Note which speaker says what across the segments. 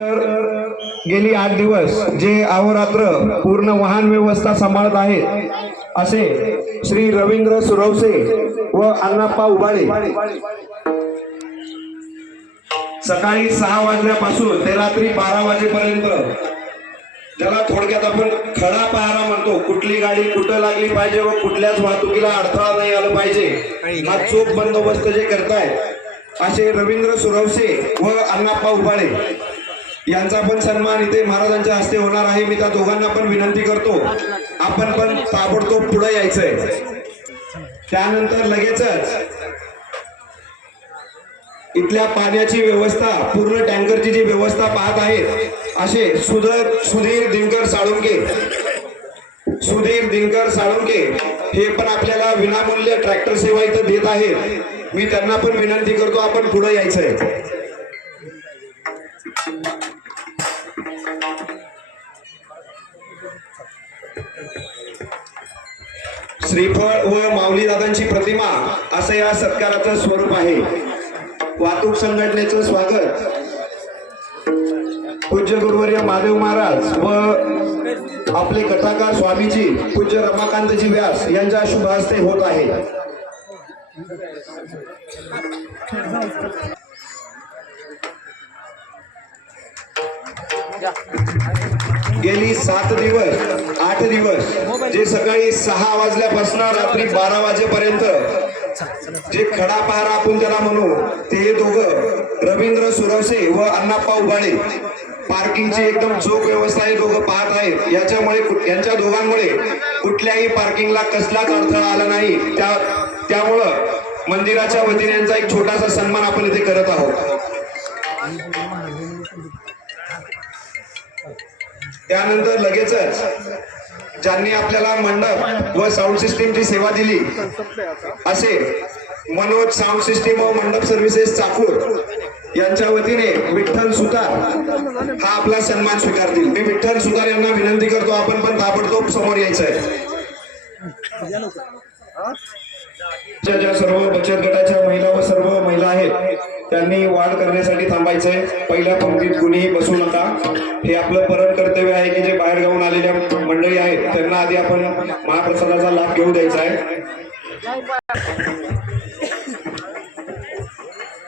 Speaker 1: तर गेली आठ दिवस जे अहोरात्र पूर्ण वाहन व्यवस्था सांभाळत आहेत असे श्री रवींद्र सुरवसे व अण्णाप्पा उबाळे. सकाळी सहा वाजल्यापासून ते रात्री बारा वाजेपर्यंत ज्याला थोडक्यात आपण खडा पहारा म्हणतो कुठली गाडी कुठं लागली पाहिजे व कुठल्याच वाहतुकीला अडथळा नाही आला पाहिजे हा चोख बंदोबस्त जे करतायत असे रवींद्र सुरवसे व अण्णाप्पा उबाळे. यांचा पण सन्मान इथे महाराजांच्या हस्ते होणार आहे. मी त्या दोघांना पण विनंती करतो. आपण पण ताबडतोब पुढे यायचंय. त्यानंतर लगेचच इथल्या पाण्याची व्यवस्था पूर्ण टँकरची जी व्यवस्था पाहत आहेत असे सुधर सुधीर दिनकर साळुंके. सुधीर दिनकर साळुंके हे पण आपल्याला विनामूल्य ट्रॅक्टर सेवा इथं देत आहेत. मी त्यांना पण विनंती करतो आपण पुढे यायचंय. श्रीफळ व माऊली दादांची प्रतिमा असं या सत्काराचं स्वरूप आहे. वाहतूक संघटनेचं स्वागत. पूज्य गुरुवर्य महादेव महाराज व आपले कथाकार स्वामीजी पूज्य रमाकांतजी व्यास यांच्या शुभ हस्ते होत आहे. गेली सात दिवस आठ दिवस जे सकाळी सहा वाजल्यापासून रात्री बारा वाजेपर्यंत जे खडा पहारा आपण त्याला म्हणू ते हे दोघं रवींद्र सुरवसे व अण्णाप्पा उबाळे पार्किंगची एकदम चोख व्यवस्था हे दोघं पाहत आहेत. याच्यामुळे यांच्या दोघांमुळे कुठल्याही पार्किंगला कसलाच अडथळा आला नाही. त्या त्यामुळं मंदिराच्या वतीने यांचा एक छोटासा सन्मान आपण इथे करत आहोत. त्यानंतर लगेचच ज्यांनी आपल्याला मंडप व साऊंड सिस्टीमची सेवा दिली असे मनोज साऊंड सिस्टीम व मंडप सर्व्हिसेस चाकूर यांच्या वतीने विठ्ठल सुतार हा आपला सन्मान स्वीकारतील. मी विठ्ठल सुतार यांना विनंती करतो आपण पण ताबडतोब समोर यायचं आहे ज्या ज्या सर्व बचत गटाच्या महिला त्यांनी वाढ करण्यासाठी थांबायचंय. पहिल्या पंक्तीत कुणीही बसू नका. हे आपलं परम कर्तव्य आहे की जे बाहेर गावून आलेल्या मंडळी आहेत त्यांना आधी आपण महाप्रसादाचा लाभ घेऊ द्यायचा आहे.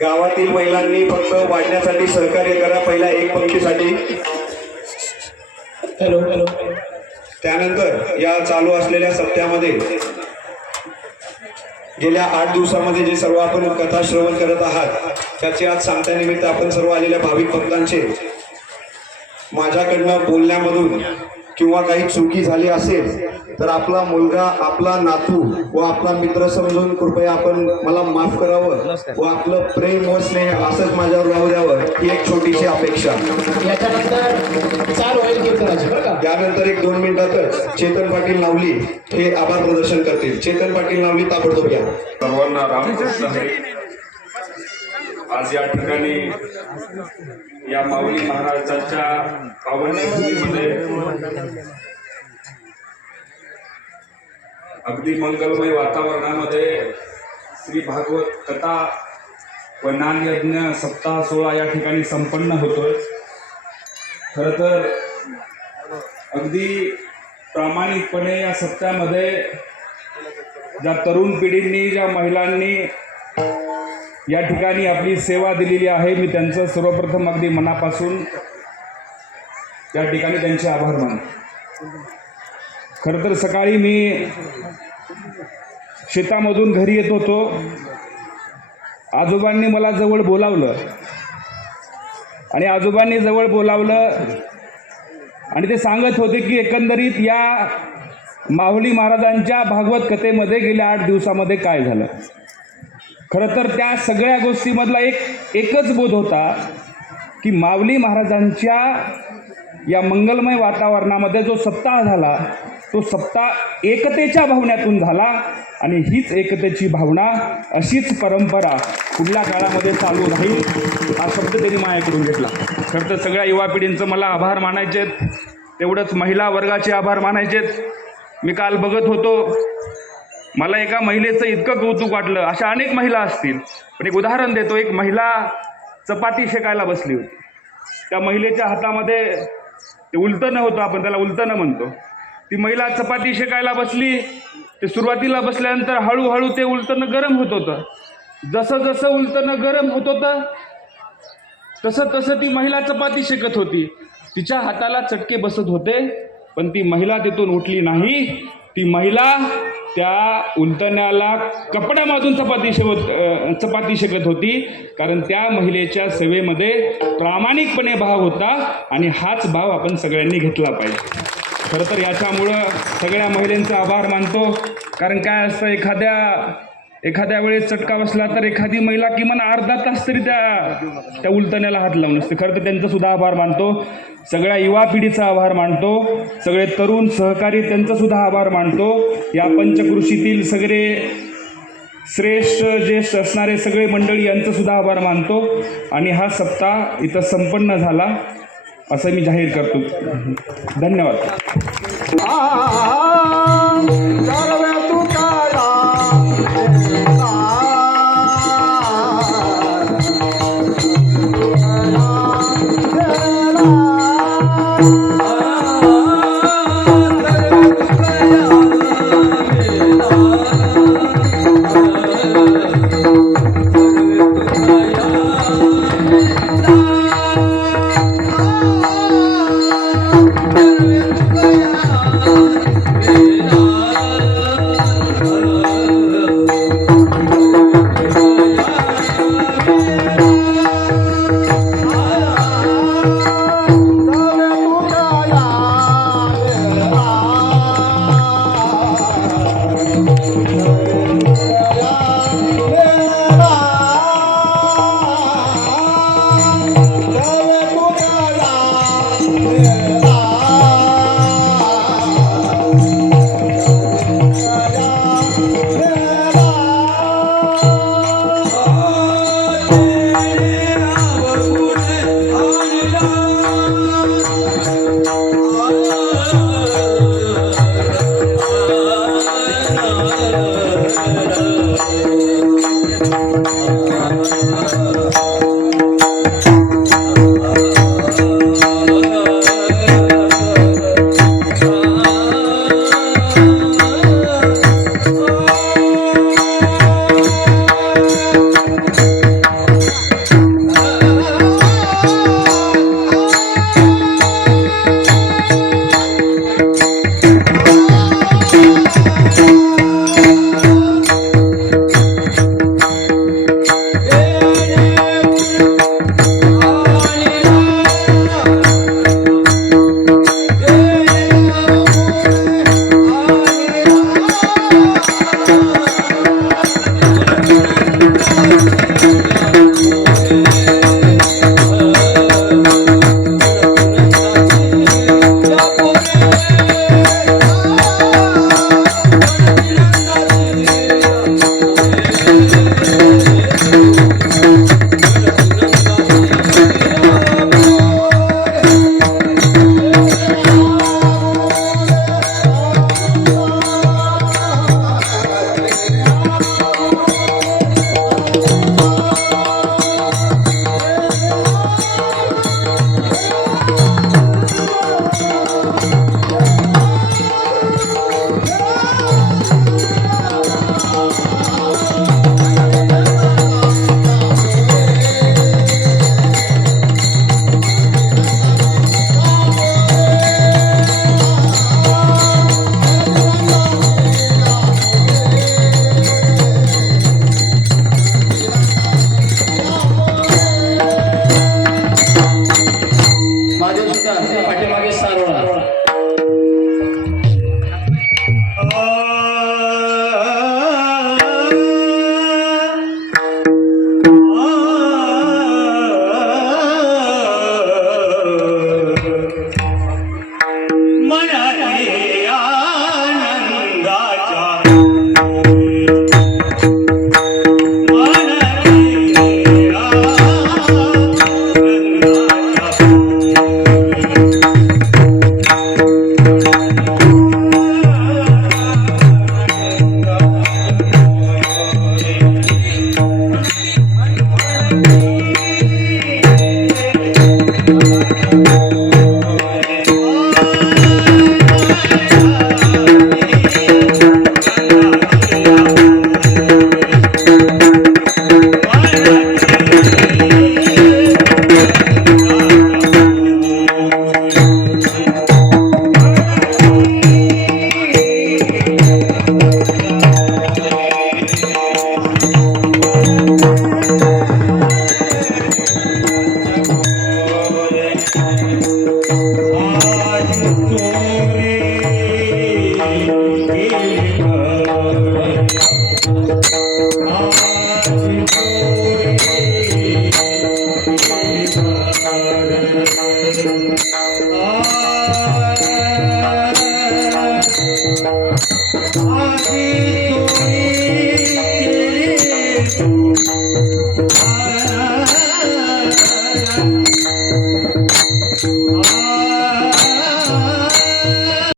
Speaker 1: गावातील महिलांनी फक्त वाढण्यासाठी सहकार्य करा पहिल्या एक पंक्तीसाठी.
Speaker 2: Hello hello.
Speaker 1: त्यानंतर या चालू असलेल्या सप्त्यामध्ये गेल्या आठ दिवसामध्ये जे सर्व आपण कथा श्रवण करत आहात त्याचे आज सांगत्यानिमित्त आपण सर्व आलेल्या भाविक भक्तांचे माझ्याकडनं बोलण्यामधून किंवा काही चुकी झाली असेल तर आपला मुलगा आपला नातू व आपला मित्र समजून कृपया आपण मला माफ करावं व आपलं प्रेम व स्नेह असंच माझ्यावर राहू द्यावं ही एक छोटीशी अपेक्षा.
Speaker 2: याच्यानंतर चार होईल कीर्तनाची बरं का?
Speaker 1: त्यानंतर एक दोन मिनिटातच चेतन पाटील नावली हे आभार प्रदर्शन करतील. चेतन पाटील नावली ताबडतोब या.
Speaker 3: सर्वांना रामकृष्ण हरी. आज या ठिकाणी या माऊली महाराजांच्या पावनभूमीमध्ये अगदी मंगलमय वातावरणामध्ये श्री भागवत कथा व ज्ञानयज्ञ सप्ताह सोहळा या ठिकाणी संपन्न होतोय. खर तर अगदी प्रामाणिकपणे या सप्त्यामध्ये ज्या तरुण पिढींनी ज्या महिलांनी या ठिकाणी आपली सेवा दिलेली आहे. मी त्यांचं सर्वप्रथम अगदी मनापासून या ठिकाणी त्यांचे आभार मानतो. खरं तर सकाळी मी शेतामधून घरी येत होतो. आजोबांनी मला जवळ बोलावलं. आणि आजोबांनी जवळ बोलावलं आणि ते सांगत होते की एकंदरीत या माहुली महाराजांच्या भागवत कथेमध्ये गेल्या आठ दिवसामध्ये काय झालं. खरं तर त्या सगळ्या गोष्टीमधला एक एकच बोध होता की माऊली महाराजांच्या या मंगलमय वातावरणामध्ये जो सप्ताह झाला तो सप्ताह एकतेच्या भावनेतून झाला आणि हीच एकतेची भावना अशीच परंपरा पुढल्या काळामध्ये चालू राहील हा शब्द त्यांनी माझ्याकडून घेतला. खरं तर सगळ्या युवा पिढींचं मला आभार मानायचे आहेत तेवढंच महिला वर्गाचे आभार मानायचे आहेत मी काल बघत होतो मला एका महिलेचं इतकं कौतुक वाटलं. अशा अनेक महिला असतील. पण एक उदाहरण देतो. एक महिला चपाती शेकायला बसली होती. त्या महिलेच्या हातामध्ये ते उलटणं होतं. आपण त्याला उलटणं म्हणतो. ती महिला चपाती शेकायला बसली. ते सुरुवातीला बसल्यानंतर हळूहळू ते उलटणं गरम होत होतं. जसं जसं उलटणं गरम होत होतं तसं तसं ती महिला चपाती शेकत होती. तिच्या हाताला चटके बसत होते पण ती महिला तिथून उठली नाही. ती महिला त्या उलटण्याला कपड्यामधून चपाती शेवत चपाती शकत होती. कारण त्या महिलेच्या सेवेमध्ये प्रामाणिकपणे भाव होता आणि हाच भाव आपण सगळ्यांनी घेतला पाहिजे. खरं तर याच्यामुळं सगळ्या महिलांचा आभार मानतो. कारण काय असतं एखाद्या एखाद्या वेळेस चटका बसला तर एखादी महिला किमान अर्धा तास तरी त्या त्या उलटण्याला हात लावून असते खरं तर त्यांचा सुद्धा आभार मानतो सगळ्या युवा पिढीचा आभार मानतो सगळे तरुण सहकारी त्यांचा सुद्धा आभार मानतो या पंचकृषीतील सगळे श्रेष्ठ ज्येष्ठ असणारे सगळे मंडळी यांचा सुद्धा आभार मानतो आणि हा सप्ताह इथं संपन्न झाला असं मी जाहीर करतो धन्यवाद Thank you.